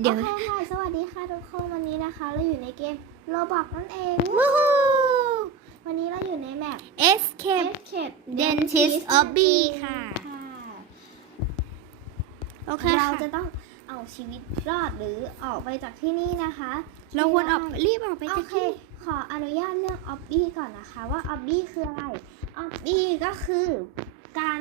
เดี๋ยวโอเคค่ะ สวัสดีค่ะทุกคนวันนี้นะคะ เราอยู่ในเกมโรบอกนั่นเองวู้ฮู้วันนี้เราอยู่ในแมป Escape Escape Dentist Obby ค่ะค่ะโอเคเราค่ะจะต้องเอาชีวิตรอดหรือออกไปจากที่นี่นะคะ เราควรออกไม่ได้รีบออกไปโอจากเคที่ขออนุญาตเรื่องออบบี้ก่อนนะคะ ว่าออบบี้คืออะไรออบบี้ก็คือ การ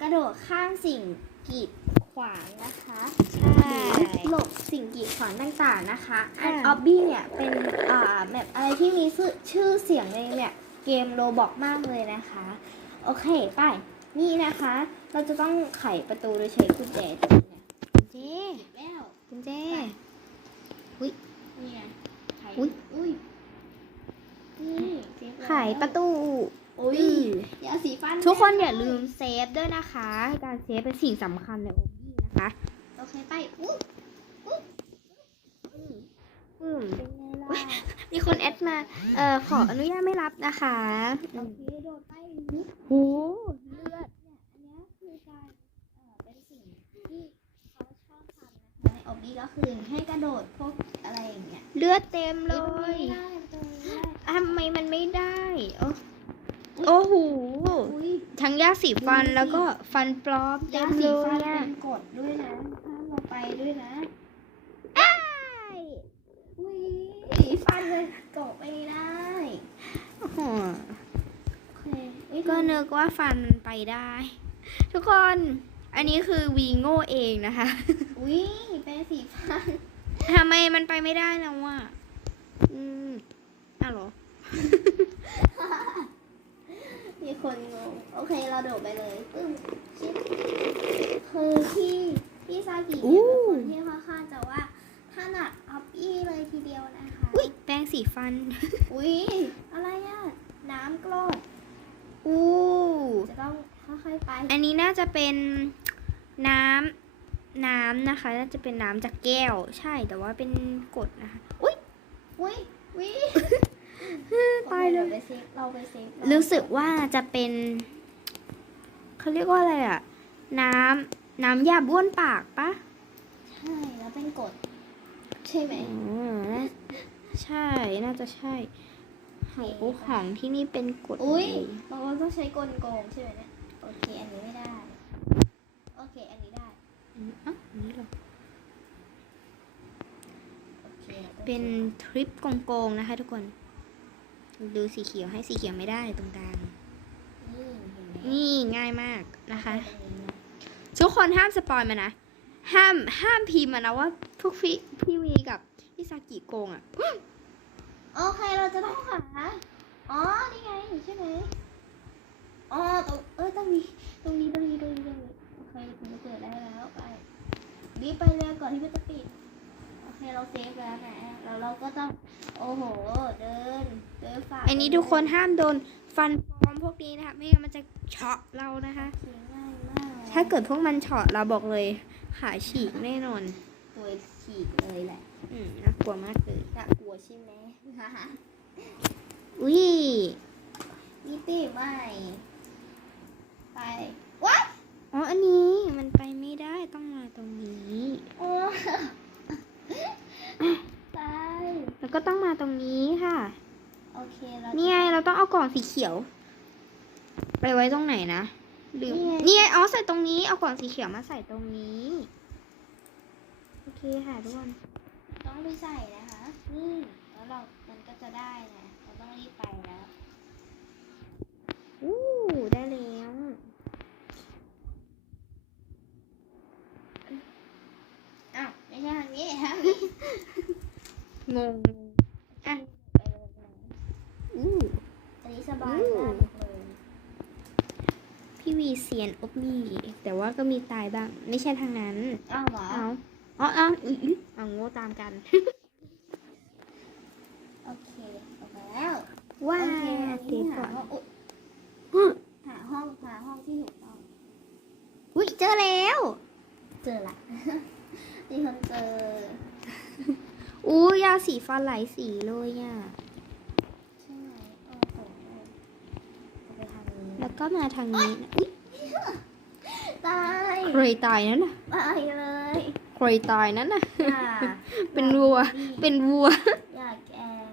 กระโดดข้ามสิ่งกีด ขวางนะคะใช่หรือหลบสิ่งกีดขวางต่างๆนะคะอันอ่าออบบี้เนี่ยเป็นอ่าแบบอะไรที่มีชื่อชื่อเสียงในเนี่ยเกมโรบอกมากเลยนะคะ โอเคไป นี่นะคะ เราจะต้องไขประตูโดยใช้กุญแจเนี่ยเจ๊แล้วคุณเจ๊นี่ไงไขอุ๊ยอุ้ยนี่เซฟแล้วไขประตูอุ้ยอืออย่าสีฟันทุกคนแอย่าลืมเซฟด้วยนะคะ การเซฟเป็นสิ่งสำคัญในโอบบี้นะคะ โอเคไปอุ๊ยอืมเป็นไงล่ะมีคนแอดมา เอ่อ ขออนุญาตไม่รับนะคะ โอเคโดดไปนี่โอ้เลือดเนี่ยอันเนี้ยคือการเอ่อเป็นสิ่งที่เขาชอบทำนะคะในออบบี้ก็คือให้กระโดดพวกอะไรอย่างเงี้ย เลือดเต็มเลฮ้ยไม่ได้ตรงนี้ไม่ได้ทำไมมันไม่ได้โอ้ โอ้โหอุ้ยทั้งยาสีฟันดูสิแล้วก็ฟันปลอมเต็ยามสีเลฟันยอะเป็นกฎด้วยนะห้ามเราไปด้วยนะอ้ายอุ้ยสีฟันเลยเกาะไปไม่ได้โอ้โหโอเคอุ๊ยก็นึกว่าฟันมันไปได้ ทุกคนอันนี้คือวีโง่เองนะคะ อุ้ยเป็นสีฟันทำไมมันไปไม่ได้แล้วอะ อืมอ้าวเหรอมี คนงงโอเคเราโดดไปเลยปึ้งชิปคือพี่พี่ซากิอู้เนี่ยเป็นคนที่ค่อนข้างจะว่าถนัดออฟอี้เลยทีเดียวนะคะอุ้ยแปรงสีฟัน อุ้ยอะไรอะน้ำกรดอู้จะต้องค่อยๆไป อันนี้น่าจะเป็นน้ำน้ำนะคะ น่าจะเป็นน้ำจากแก้ว ใช่แต่ว่าเป็นกรดนะคะอุ้ยอุ้ยวิตาย เลยโอคไปเซฟเราไปเซฟรู้สึกว่าจะเป็นเขาเรียกว่าอะไรอะน้ำน้ำยาบ้วนปากปะใช่แล้วเป็นกรดใช่ไหมอ๋อใช่น่าจะใช่ของของที่นี่เป็นกรดอุ้ยเลยเราต้องใช้กลโกงใช่ไหมเนี่ยโอเคอันนี้ไม่ได้ โอเคอันนี้ได้อืมอะอันนี้เหรอโอเคราต้องเป็นทริปโกงๆนะคะทุกคน ดูสีเขียวให้สีเขียวไม่ได้ตรงกลางนี่เห็นไหมนี่ง่ายมากนะคะตรงนี้นะทุกคนห้ามสปอยมานะ ห้ามห้ามพิมพ์มานะว่าพวกพี่พี่วีกับพี่ซากิโกงอะโอเคเราจะต้องหาอ๋อ นี่ไงใช่ไหมอ๋อตรงเออตรงนี้ตรงนี้ตรงนี้ตรงนี้ตรงนี้โอเคคุณจะเกิดได้แล้วไปรีบไปเลยก่อนที่มันจะปิด โอเคเราเซฟแล้วนะแล้วเราก็ต้อง โอ้โห เดิน เดินฝ่าอันนี้ทุกคนห้ามโดนฟันปลอมพวกนี้นะคะไม่งั้นมันจะเฉาะเรานะคะโอเคง่ายมากถ้าเกิดพวกมันเฉาะเราบอกเลยขาฉีกแน่นอนตัวฉีกเลยแหละอืมน่ากลัวมากเลยน่ากลัวใช่ไหมอุ้ยมิติใหม่ไปวัดอ๋ออันนี้มันไปไม่ได้ต้องมาตรงนี้ โอ้ตายแล้ว ก็ต้องมาตรงนี้ค่ะ โอเคเรานี่ไงเราต้องเอากล่องสีเขียว ไปไว้ตรงไหนนะลืมนี่ไงอ๋อใส่ตรงนี้เอากล่องสีเขียวมาใส่ตรงนี้ โอเคค่ะทุกคนต้องไปใส่นะคะนี่แล้วเรา มันก็จะได้นะเราต้องรีบไปแล้วอู้ได้แล้วอ้าวไม่ใช่ทางนี้ทางนี้งง อะ ไปเลยนะ อู้ อันนี้สบายมากเลย พี่ วีเซียนอบมี แต่ว่าก็มีตายบ้าง ไม่ใช่ทางนั้น อ้าวเหรอเอาอ๋อเอาอุ๊ยอุ๊ยเอาโง่ตามกัน โอเคออกมาแล้วว้าโอเคอันเซนี้ฟหาก่อนห้องอุ๊ยหาห้องหาห้องที่ถูกต้องอุ้ยเจอแล้ว เจอละมีคนเจออู้ยาสีฟันหลายสีเลยอะ ใช่ไหมโอ้โหจะไปทางนี้แล้วก็มาทางนี้นะอุ๊ย ตายเคยตายนั่นแหละตายเลยครตายนั่นน่ะ อย่าเป็นวัว เป็นวัว อย่าแกล้ง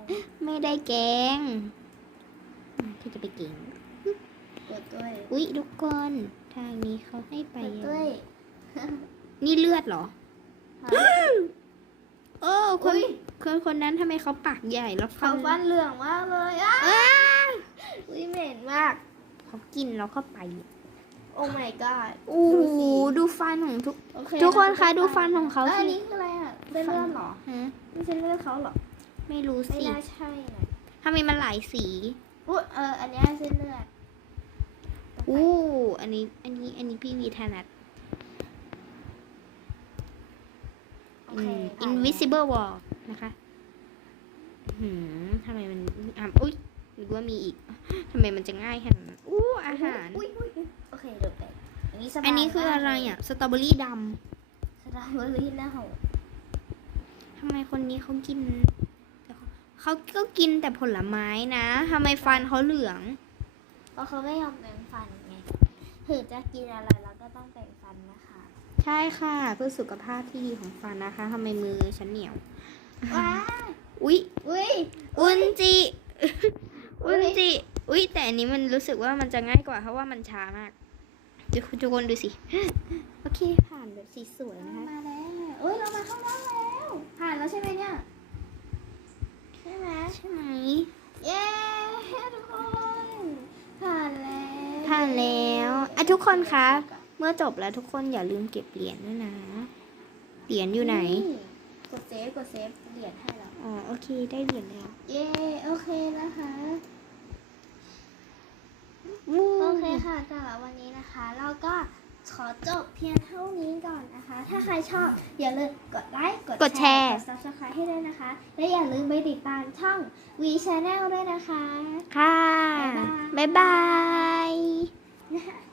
ไม่ได้แกงที่จะไปเก่งเปิดด้วยอุ๊ยทุกคนทางนี้เขาให้ไปเปิดยังด้วยนี่เลือดเหรอฮะโอ้คอุ๊นยคนคนนั้นทำไมเขาปากใหญ่แล้วเขาฟันเหลืองมากเลยอะอ้าอุ้ยเหม็นมาก เขากินแล้วเข้าไปโอ้ my god โอ้โหดูสิดูฟันของทุก โอเคทุกคนเราจคะดูฟันของเขาแล้วอันสินี้คืออะไรอะเป็นเลือดเหรอฮะไม่ใช่เลือดเขาเหรอไม่รู้ไม่สิน่าใช่นะทำไมมันหลายสีอุ้ยเอออันเนี้ยเส้นเลือดอู้อันนี้ อันนี้อันนี้พี่วีถนัดโอเคอืม invisible wall นะคะหืมทำไมมันอะอุ้ย หรือว่ามีอีกทำไมมันจะง่ายขนาดนั้นอู้อาหารอุ้ยอุ้ยโอเคเดี๋ยวไปอันนี้สบายอันนี้คืออะไรอะสตรอเบอรี่ดำสตรอเบอรี่เน่าทำไมคนนี้เขากินเขาก็กินแต่ผลไม้นะทำไมฟันเขาเหลืองเพราะเขาไม่ยอมแปรงฟันไงถึงจะกินอะไรเราก็ต้องแปรงฟันนะคะ ใช่ค่ะเพื่อสุขภาพที่ดีของฟันนะคะทำไมมือฉันเหนียวว้าอุ๊ยอุ้ยอุนจิ อุ๊อุยนจิอุ๊ยแต่อันนี้มันรู้สึกว่ามันจะง่ายกว่าเพราะว่ามันช้ามากทุกทุกคนดูสิ โอเคผ่านแบบสีสวยนะคะมาแล้วเอ้ยเรามาเข้าบ้านแล้ว ผ่านแล้วใช่ไหมเนี่ย ใช่ไหมใช่ไหมเย้ทุกคน ผ่านแล้ว ผ่านแล้วอะทุกคนคะ เมื่อจบแล้วทุกคนอย่าลืมเก็บเหรียญด้วยนะ เหรียญอยู่ไหน กดเซฟกดเซฟเหรียญให้แล้ว อ๋อ โอเค ได้เหรียญแล้ว เย้ โอเคนะคะวู้โอเคค่ะสำหรับวันนี้นะคะ เราก็ขอจบเพียงเท่านี้ก่อนนะคะ ถ้าใครชอบ อย่าลืมกดไลค์ กดแชร์ กด subscribe ให้ด้วยนะคะ และอย่าลืมไปติดตามช่อง V Channel ด้วยนะคะ ค่ะ บ๊ายบายบ๊ายบาย